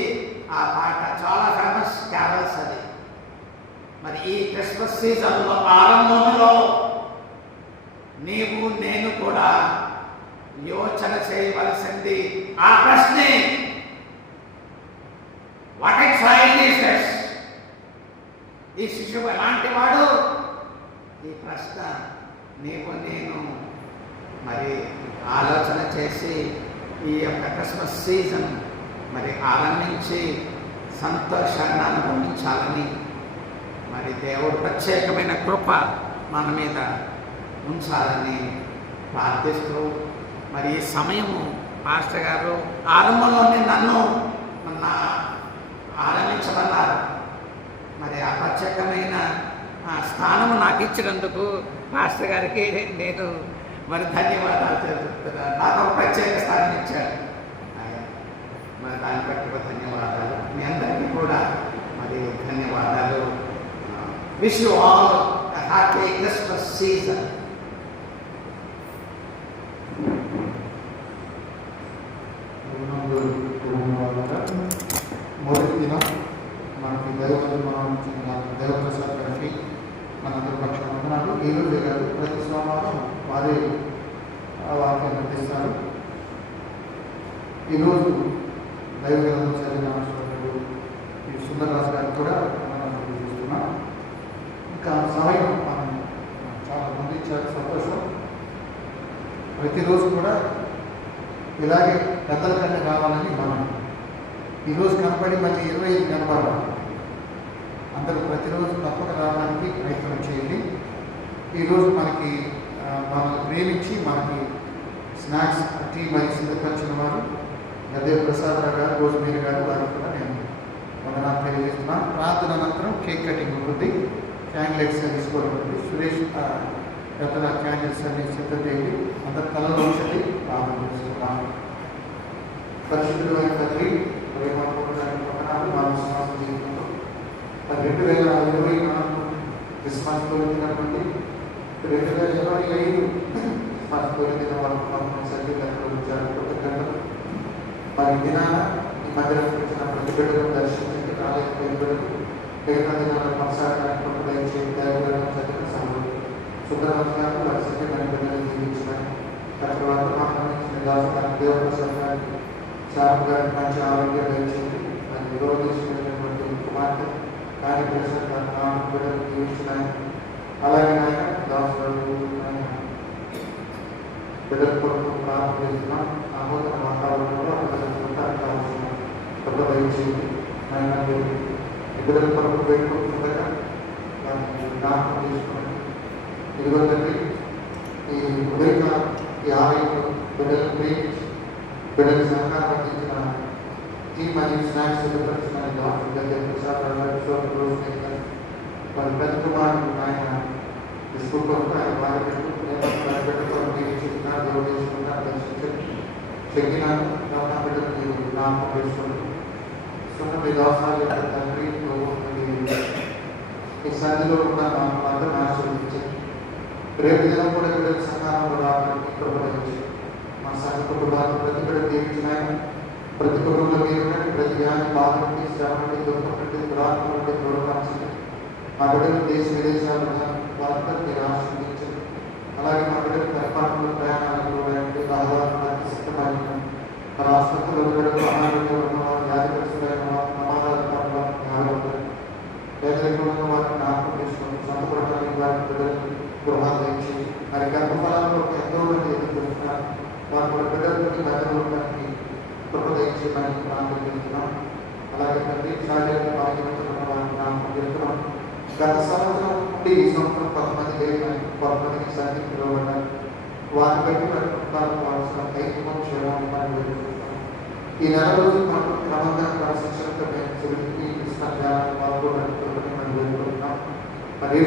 ఆ పాట చాలా ఫేమస్ క్యారల్స్ అది. మరి ఈ క్రిస్మస్ సీజన్లో ఆరంభంలో నీవు నేను కూడా యోచన చేయవలసింది ఆ ప్రశ్నే, what a child is this? ఈ శిశువు ఎలాంటి వాడు? ఈ ప్రశ్న నీవు నేను మరి ఆలోచన చేసి ఈ యొక్క క్రిస్మస్ సీజన్ మరి ఆరంభించి సంతోషాన్ని అనుభవించాలని మరి దేవుడు ప్రత్యేకమైన కృప మన మీద ఉంచాలని ప్రార్థిస్తూ, మరి ఈ సమయము మాస్టర్ గారు ఆరంభంలోనే నన్ను ఆరంభించమన్నారు. మరి ఆ ప్రత్యేకమైన స్థానము నాకు ఇచ్చినందుకు మాస్టర్ గారికి నేను మరి ధన్యవాదాలు తెలుపుతున్నాను. నాకు ఒక ప్రత్యేక స్థానం ఇచ్చారు మరి దాన్ని బట్టి ధన్యవాదాలు. మీ అందరికీ కూడా మరి ధన్యవాదాలు. Wish you all a happy Christmas season. మొదటి దినం మనకి దేవప్రసాద్ గారికి మనందరి పక్షాన వందనాలు. ఈరోజు గారు ప్రతి సోమవారం వారి వాక్యాన్ని అందిస్తారు. ఈరోజు దైవ గ్రంథం చదివిన ఈ సుందరరాజు గారికి కూడా మనం చూస్తున్నాం. ఇంకా సమయం మనం చాలా మంది ఇచ్చారు, సంతోషం. ప్రతిరోజు కూడా ఇలాగే పెద్దల కంటే కావాలని మనం ఈరోజు కనపడి మళ్ళీ 25 కనపడాలి. అందరూ ప్రతిరోజు తప్పక రావడానికి ప్రయత్నం చేయండి. ఈరోజు మనకి మనల్ని ప్రేమించి మనకి స్నాక్స్ టీ మరి సిద్ధపరిచిన వారు గదే ప్రసాదరావు గారు, రోజుమీర గారు, వారు కూడా నేను వందనాలు తెలియజేస్తున్నాను. ప్రార్థన అనంతరం కేక్ కటింగ్ ఉంటుంది, క్యాండిల్ సర్వీస్ కూడా ఉంటుంది. సురేష్ పెద్దల క్యాండిల్ సర్వీస్ సిద్ధం చేయండి. అందరు తలలో ఉంచండి, ప్రార్థన చేసుకున్నాను. పరిశుద్ధులు అయిన తండ్రి, ప్రేమపూర్వకమైన వందనాలు. మా విశ్వాస జీవితంలో 2024 క్రిస్మస్ తొలిదినటువంటి 2025 క్రిస్మస్ తొలిదిన వరకు మనం సర్వీకరణలో ఉంచారు. కృతజ్ఞతలు. మరి దినాన ఈ మధ్యలో వచ్చిన ప్రతి బిడ్డను దర్శించి రాలేకపోయిన మిగతా దినాలను కొనసాగడానికి దయచేసి దైవగ్రంథం చదివిన సమయం సుందరవతి గారు వారి సత్యమైన బిడ్డలు జీవించడానికి ప్రతి వర్తమానం ఇచ్చిన దాసుగారికి దేవప్రసాద్ గారికి శ్యామ్ గారికి మంచి ఆరోగ్యం దయచేసి మరి విరోధించినటువంటి కుమార్తె కార్యప్రసాద్ గారు బిడ్డలు జీవించడానికి అలాగే ఆయన దాసు బిడ్డల కొరకు ప్రారంభం చేస్తున్నాం. నూతన వాతావరణంలో కావాల్సిన దయచేసి ఆయన బిడ్డల కొరకు వేడుకుంటుండగా దాన్ని జ్ఞాపకం చేసుకోండి. ఇదిగో తండ్రి, ఈ ఉదయం ఈ ఆలయంలో బిడ్డలను ప్రేమించి బిడ్డల సహకారం అందించిన టీ మరియు స్నాక్స్ వారి పెద్ద కుమారుడు ఆయన స్కూల్ కొరకు ఆయన వారి బిడ్డతో జీవించుకున్నారు, దేవుడు చేసుకున్నారు, దర్శించండి, చెక్కినాను నా బిడ్డలు జ్ఞాపకం చేసుకోండి. మీ దోషాలు తండ్రి ఈ సన్నిధిలో ఉన్న అందరూ ఆశీర్వదించండి. రేపు దినం కూడా బిడ్డల సహకారంలో రావడానికి ప్రబలించి మా సంఘ కుటుంబాలను ప్రతి బిడ్డ దీవించిన ప్రతి కుటుంబంలో మీరు ప్రతి వ్యాధి బాధ నుండి శ్రమ నుండి దుఃఖం నుండి దురాత్మ నుండి దూరపరచండి. మా బిడ్డలు దేశ విదేశాలు వారంతా మీరు ఆశీర్వదించండి. అలాగే మా బిడ్డలు పరిపాలనలో ప్రయాణాలు రహదారులు సిద్ధమైన మన ఆసుపత్రుల బిడ్డలు అనారోగ్యంలో ఉన్నవారు, వ్యాధిగ్రస్తులైన వారు, ప్రమాదాలు పేదరికంలో ఉన్న వారిని జ్ఞాపకం చేసుకోండి. సంతపడటానికి వారి బిడ్డలకు గృహాలు దయచేసి మరి గర్భఫలాల్లో ఎంతో మంది ఎదుర్కొంటున్నారు. వారి కూడా బిడ్డల నుండి బయటపడటానికి కృప దయచేయమని ప్రార్థన చేస్తున్నాం. అలాగే తండ్రి శారీరక ఆరోగ్యంతో వారిని జ్ఞాపకం చేస్తున్నాం. గత సంవత్సరం నుండి ఈ సంవత్సరం 10 మంది లేదని 10 మందికి సంఖ్య పిలువబడ్డారు. వారి బట్టి వారి కుటుంబాలకు కావాల్సిన దైవం క్షేమాన్ని మనం వేడుకుంటున్నాం. ఈ నెల రోజుల పాటు క్రమంగా శిక్షణతో పాల్గొనని మనం వేడుకుంటున్నాం. మరి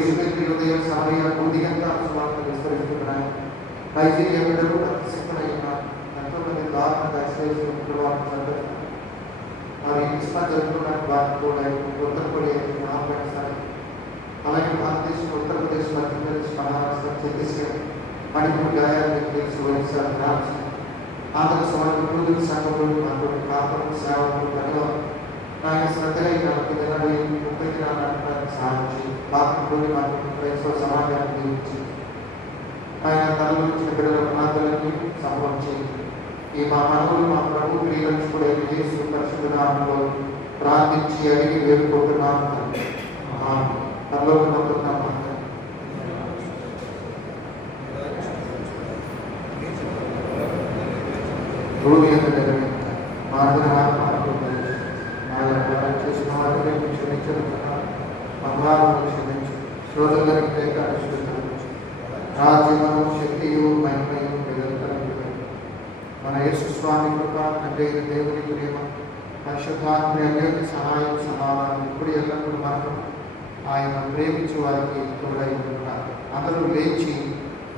ఉదయం సమయ బుద్ధిగంతా సువార్త విస్తరిస్తున్నాయి. నైజీరియా బిడ్డలు అతిశక్తులైన ఎంతో మంది దారుణ దర్శించిన మరి క్రిస్మస్ జరుగుతున్న వారిని కూడా ఉత్తర కొరియా, ఆఫ్ఘనిస్తాన్, అలాగే భారతదేశం, ఉత్తరప్రదేశ్, మధ్యప్రదేశ్, మహారాష్ట్ర, ఛత్తీస్గఢ్, మణిపూర్, గయాదేశ్, ఒరిస్సా, రాజస్థాన్, ఆంధ్ర సమాజంలో సంఘంలో మాకు ప్రాంతం సేవలు పనిలో ఆయన శ్రద్ధగా ఈ 40 దినాలు 30 దినాలు నడపడానికి సాధించి బాధ్యతలోని మాకు క్రైస్తవ సమాజాన్ని దీవించి ఆయన తనలో ఇచ్చిన బిడ్డల పునాదులన్నీ సంభవించి ఈ మా మనవులు మా ప్రభు క్రియలను కూడా చేసి పరిశుద్ధ నామంలో ప్రార్థించి అడిగి వేడుకుంటున్నాము. తనలో పొందుతున్నాము. భూమి చేసిన వారిని క్షమించుతున్నాను. అభావాలను క్షమించు. సోదరులకి లేక అనుష్ఠించు. రాజ్యము, శక్తియు, మహిమయు నిరంతరం మన యేసు స్వామి కృప, తండ్రి దేవుని ప్రేమ, పరిశుద్ధాత్మ అన్యోన్య సహాయం సమాధానం ఇప్పుడు ఎల్లప్పుడూ మనకు ఆయన ప్రేమించు వారికి తోడై ఉంటున్నారు. అందరూ లేచి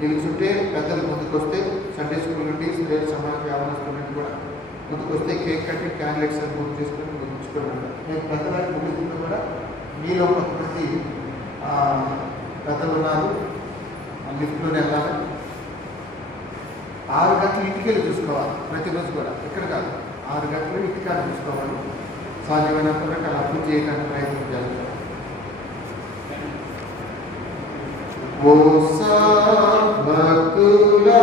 నిలుచుంటే పెద్దలు ముందుకొస్తే సండే స్కూల్ నుండి స్త్రీల సమాజ వ్యాపారస్తుల నుండి కూడా ముందుకొస్తే కేక్ కట్టి క్యాండిడేట్స్ అని పూర్తి చేసుకుని ముందుకోండి. నేను పెద్దవారికి ముందుకుంటూ కూడా మీలో కొంతమంది పెద్దలు ఉన్నారు. లిఫ్ట్లోనే వెళ్ళాలి. 6 గంటలు ఇంటికి వెళ్ళి చూసుకోవాలి. ప్రతిరోజు కూడా ఇక్కడ కాదు, 6 గంటలు ఇంటికాడ చూసుకోవాలి. సాధ్యమైనంత వరకు అలా పూజ చేయడానికి ప్రయత్నం చేయాలి. ఓ భక్తులా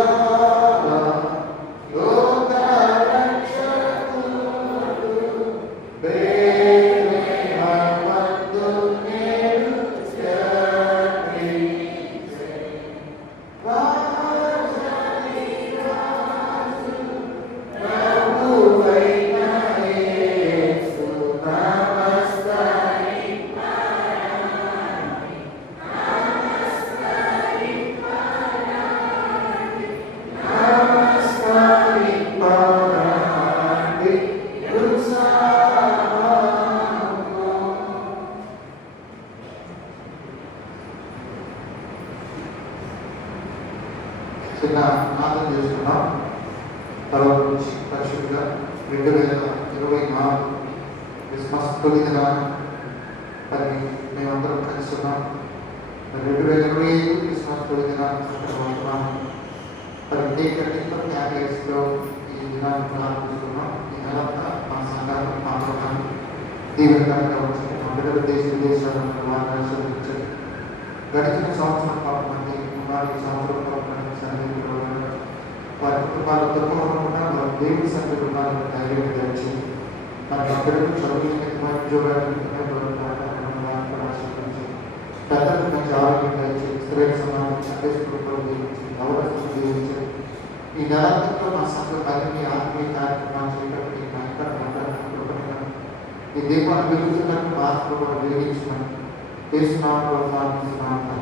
చిన్న ఆనందం చేసుకున్నాం. తర్వాత నుంచి పరిశుద్ధిగా 2024 క్రిస్మస్ తొలి దినాన మరి మేమందరం కలిసి ఉన్నాం. 2025 క్రిస్మస్ తొలి దినాన్ని మరి కేక్ కటింగ్తో క్యాండిడేట్స్లో ఈ దినాన్ని ప్రారంభిస్తున్నాం. ఈ నెలంతా మా సంఘాలు మా ప్రభుత్వం దీవెనకరంగా వచ్చింది. మా బిడ్డలు దేశ విదేశాలను వారిని ఆశీర్వదించండి. గడిచిన సంవత్సరం పాటు మంది 4 సంవత్సరాల పాటు సన్నిధిలో వారి కుటుంబాలు దుఃఖమనుకున్నా వారి దేవుడి సన్నిధిలో ధైర్యం ధరించి మన బిడ్డలు చదువులు ఉద్యోగాలు పెద్దలకు మంచి ఆరోగ్యం ధరించి స్త్రీల సమాజం సందేశ కుటుంబాలు దీవించి నవరత్నం దీవించి ఈ నెలంతట్లో మా సంఘ పరిధి ఆత్మీయ కార్యక్రమాలు చేయడానికి మా ఇక్కడ ఈ దీపాన్ని వెలుగుతున్నట్టు మా ఆత్మ కూడా వెలిగించమని చేస్తున్నాము ప్రార్థిస్తున్నాము.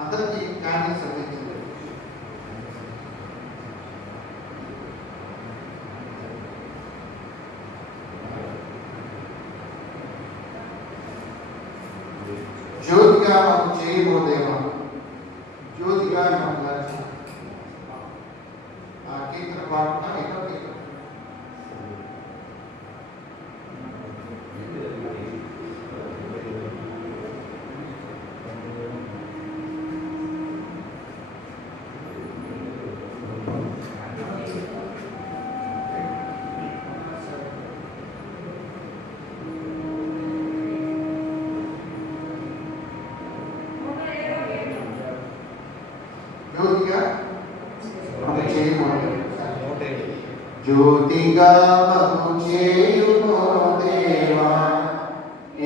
అందరికీ కానీ సంధించింది. జ్యోతిగా మనం చేయబోదేమో జ్యోతిగా మనం ఆ కీర్తన పాడుతున్నా ఎన్నో కీర్తన జ్యోతిగా మము చేయుమో దేవా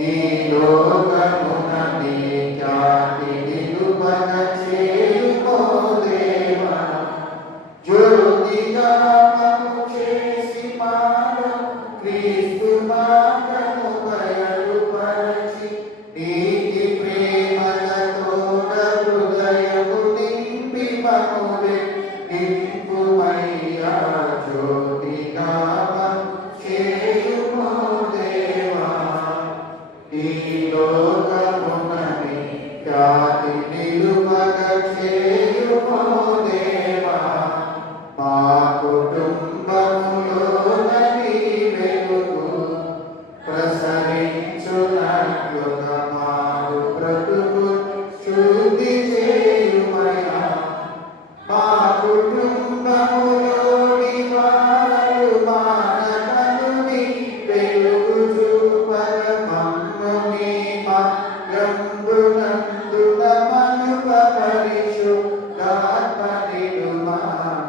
ఈ లోకమున నీ ఖ్యాతి నిలుపన చేయుమో దేవా జ్యోతిగా మము చేసి మాలో క్రీస్తు మార్గము బయలుపరచి నీతి ప్రేమలతో హృదయము నింపి మములే నింపుమయ్యా జ్యోతిగా చేయుమో దేవా ఈ లోకమునని ఖ్యాతి నిలుపగ చేయుమో దేవా మా కుటుంబములోని వెలుగు ప్రసరించునట్లుగా మారు బ్రతుకు శుద్ధి చేయుమయా మా కుటుంబములోని వారు మానవుని వెలుగు చూపగ మమ్ముని మార్గంబునందున మనుప పరిశుద్ధాత్మనిలు మా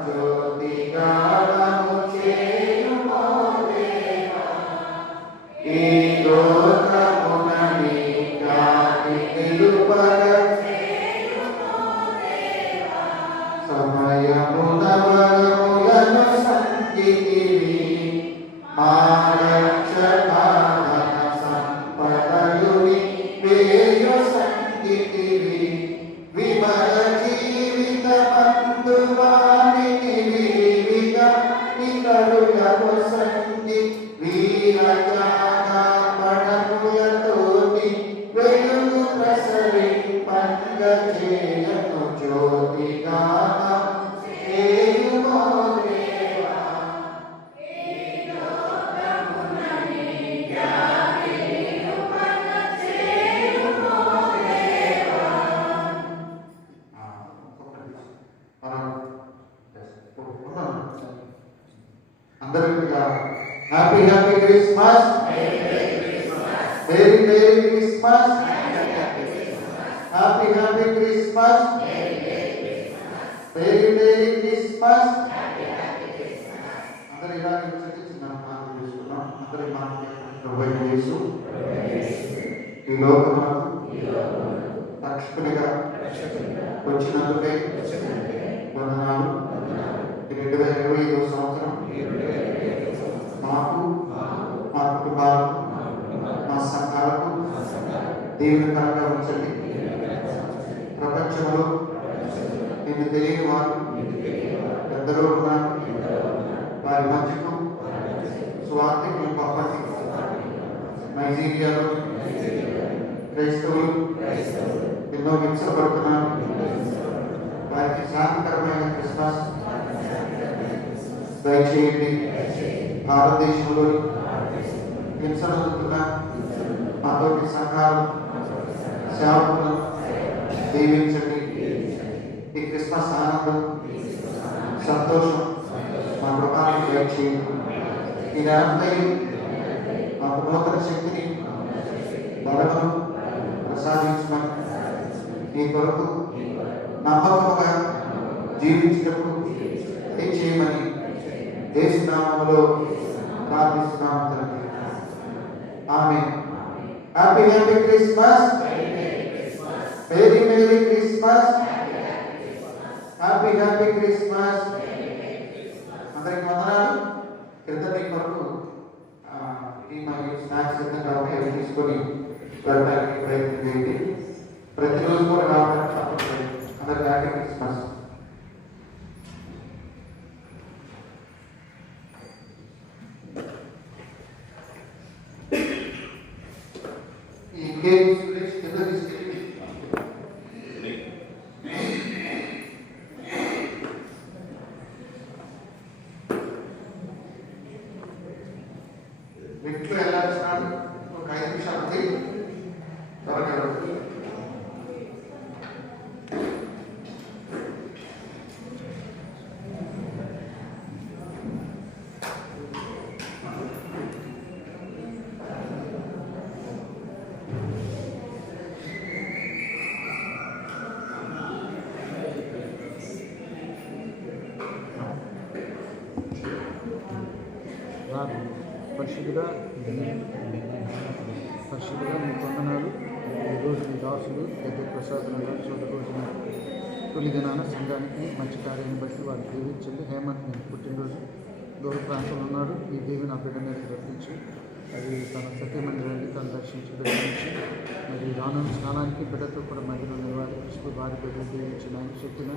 జ్యోతిగా మము చేయుమో దేవా ఈ లోకమునని ఖ్యాతి నిలుపగ సమయమున వరములను సంగితివి మా రక్షకాధన సంపదలుని వేయ సంగితివి విమల జీవితమందు వారిని విరివిగా నికరులకు సంగి వీరజాగా పడములతోని వెలుగు ప్రసరింపంగ చేయను జ్యోతిగా చేయుమో దేవా అందరికీ happy happy Christmas merry merry Christmas happy happy Christmas merry merry Christmas అందరూ ఇలాగే యేసు ఈ లోకమునకు రక్షకునిగా వచ్చినందుకే వందనాలు. 2025 సంవత్సరం మాకు, మా కుటుంబాలకు, మా సంఘాలకు దీవెనకరంగా ఉంచండి. ప్రపంచంలో నిన్ను తెలియని వారు ఎందరో ఉన్నారు. వారి మధ్యకు స్వార్థికులు పంపండి. నైజీరియాలో క్రైస్తవులు ఎన్నో హింసపడుతున్నారు. వారికి శాంతికరమైన క్రిస్మస్ దయచేయండి. భారతదేశంలోని హింసలుతున్న మాతోటి సంఘాలు, సేవకులను దీవించండి. ఈ క్రిస్మస్ ఆనందం, సంతోషం మా కృపాన్ని దయచేయండి. ఈ నెలంతయు మాకు నూతన శక్తిని, బలమును ప్రసాదించమని, ఈ కొరకు నమ్మకముగా జీవించటకు చేయమని దేశనామములో ప్రార్థిస్తున్నాము తండ్రి. Amen. Happy happy Christmas. Very merry Christmas. Happy happy Christmas. అందరికి వందనాలు. క్రితం మీ కొరకు ఈ మరి స్నాక్స్ సిద్ధంగా ఉంటాయి, తీసుకొని వెళ్ళడానికి ప్రయత్నం చేయండి. ప్రతిరోజు కూడా రావడానికి తప్పకుండా. అందరికి హ్యాపీ క్రిస్మస్. ఈ కేక్ సురేష్ కింద తీసుకెళ్ళి వ్యక్తులు వెళ్ళాల్సినాడు. ఒక 5 నిమిషాలు త్వరగా పరిశుద్ధుగా మీకు వందనాలు. ఈరోజు మీ దాసులు పెద్ద ప్రసాదంగా చూడకోసిన తొలి దినాన సంఘానికి మంచి కార్యాన్ని బట్టి వారు దీవించండి. హేమంత్ నేను పుట్టినరోజు దూర ప్రాంతంలో ఉన్నాడు. ఈ దేవి నా బిడ్డ మీద రప్పించి అది తన సత్యమందిరాన్ని తను దర్శించి మరి రానున్న స్నానానికి బిడ్డతో కూడా మధ్యలో నిలవాలి. కృష్ణుడు వారి బిడ్డలు దీవించి ఆయన చెప్పిన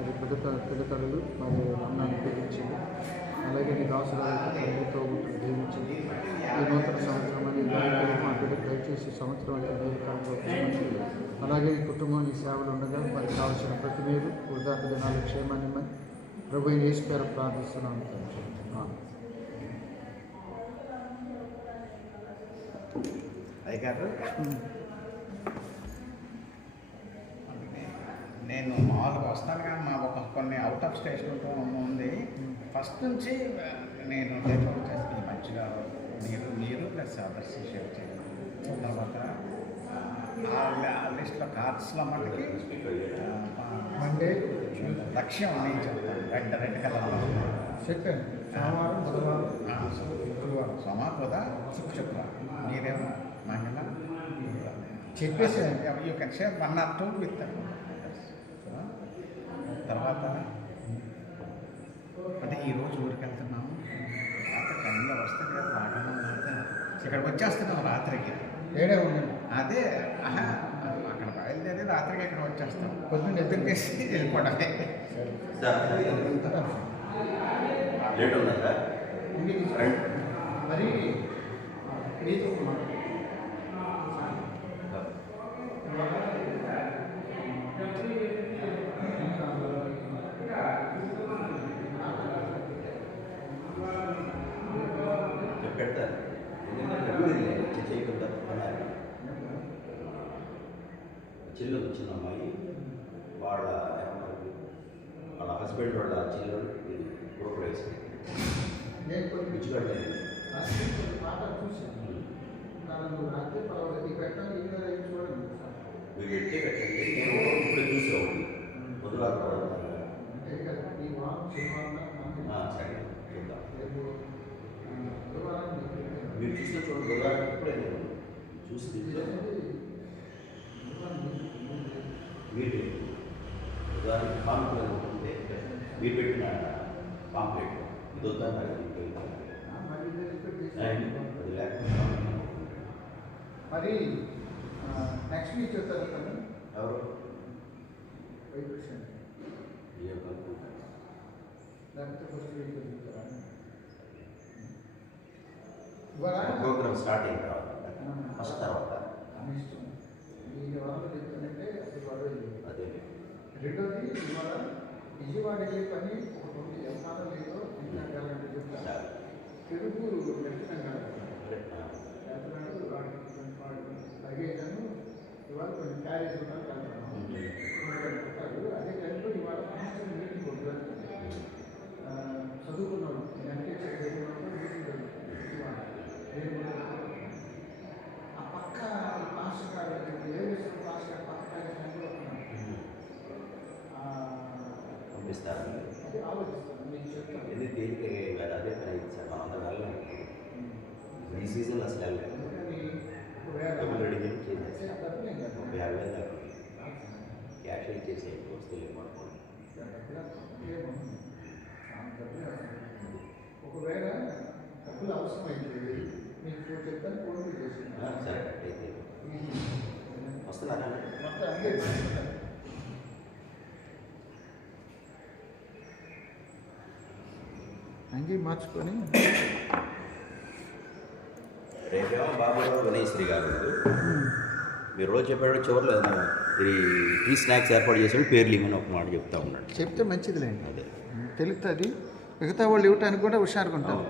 అది పిల్లతలు మరి అన్నాన్ని దీవించింది. అలాగే నీ దాసులతో దీవించింది. ఈ నూతన సంవత్సరం అని మా బిడ్డకు దయచేసి సంవత్సరం అంతా మేలుకరంగా వచ్చింది. అలాగే ఈ కుటుంబం ఈ సేవలు ఉండగా వారికి కావాల్సిన ప్రతి మేలు వృద్ధాప్య దినాలు క్షేమాన్ని ప్రభు యేసు పేరు ప్రార్థిస్తున్నాను. అయ్యగారు, నేను మామూలుగా వస్తాను కానీ మా కొన్ని అవుట్ ఆఫ్ స్టేషన్ ఉంది. ఫస్ట్ నుంచి నేను డెవలప్ చేసి ఈ మధ్యలో మీరు ప్లస్ అదర్స్ షేర్ చేయాలి. తర్వాత ఆ లిస్ట్లో కార్డ్స్లో మటుకి మండే లక్ష్యం నేను చెప్తాను. రెడ్ కలర్లో చెప్పాను. సోమవారం, బుధవారం, గురువారం, సోమవారం, బుధవారం, శుక్రవారం. మీరేమో మహిళ చెప్పేసి you can share 1 or 2 with తర్వాత అంటే ఈరోజు ఊరికి వెళ్తున్నాము. రాత్రి టైంలో వస్తే కదా బాగా ఇక్కడికి వచ్చేస్తున్నాం రాత్రికి. ఏడే ఉండండి. అదే అక్కడ బయలుదేరి రాత్రికి ఇక్కడ వచ్చేస్తాం. పొద్దున్న ఎదురుకేసి వెళ్ళిపోవడమే. లేట్ ఉందా సార్? మరి పెడతారు. చేయకుండా చిన్న అమ్మాయి వాళ్ళ హస్బెండ్ వాళ్ళ చిల్లని గ్రూప్ వేసి పిచ్చుకట్లేదు. మీరు ఎట్టే పెట్టండి. నేను ఇప్పుడు చూసేవాడిని పొద్దుగా సరే చూద్దాం. మీరు చూసిన చోటు గోదావరి ఇప్పుడే నేను చూసి దీంట్లో వీటి ఉదాహరణకి పాంప్లెట్ ఉంటే మీరు పెట్టిన పాంప్లెట్ ఇది వద్దంటారు అది లేకుండా మరి నెక్స్ట్ వీక్ చెప్తారు కదా ఎవరు వైబ్రేషన్ ఏం కనుక్కుంటారు లేకపోతే ఫస్ట్ వీక్ చెప్తారా ఇవాళ ప్రోగ్రామ్ స్టార్ట్ అయిన తర్వాత ఫస్ట్ తర్వాత అని ఇష్టం ఈ వారంలో చెప్తానంటే అది వాడు అదే రెండోది ఇవాళ విజయవాడ వెళ్ళే పని ఒకటి ఉంది ఎంత లేదో ఇంకా వెళ్ళాలంటే చెప్తాను తెలుగు వెళ్తున్నాం కదా వెళ్తున్నాడు లగేజాను ఇవాళ కొంచెం క్యారేజ్ ఉన్నాను వెళ్తున్నాను అదే టైంలో ఇవాళ సంవత్సరం మీటింగ్ కొట్టుకున్నాను చదువుకున్నాను నేను చదువుకున్నప్పుడు మీటింగ్ జరుగుతుంది ఆ పక్క మాస్టర్ గారు ఏ విషయం మాస్టర్ గారు పక్క కార్యక్రమంలో పంపిస్తారు అది ఆలోచిస్తాను నేను చెప్తాను ఎందుకు దేనికి అదే పని సార్ మనం అందరం వెళ్ళలేదు ఈ సీజన్ అసలు వెళ్ళలేదు డబ్బులు రెడీ చేసేసి 50,000 దాకా క్యాష్ ఇచ్చేసి వస్తువులు ఇవ్వకపోవడం ఒకవేళ డబ్బులు అవసరమైతే మీకు చెప్తాను ఫోన్ పే చేసి సరే అయితే వస్తున్నారా మొత్తం అన్నీ అంగీ మార్చుకొని రేపేమో బాబురావు వినయశ్రీ గారు మీరు రోజు చెప్పాడు చివరిలో ఈ టీ స్నాక్స్ ఏర్పాటు చేసాడు పేర్లు ఇమ్మని ఒక మాట చెప్తా ఉన్నాడు చెప్తే మంచిదిలేండి అదే తెలుస్తుంది మిగతా వాళ్ళు ఇవ్వటానికి కూడా హుషారుగా ఉంటారు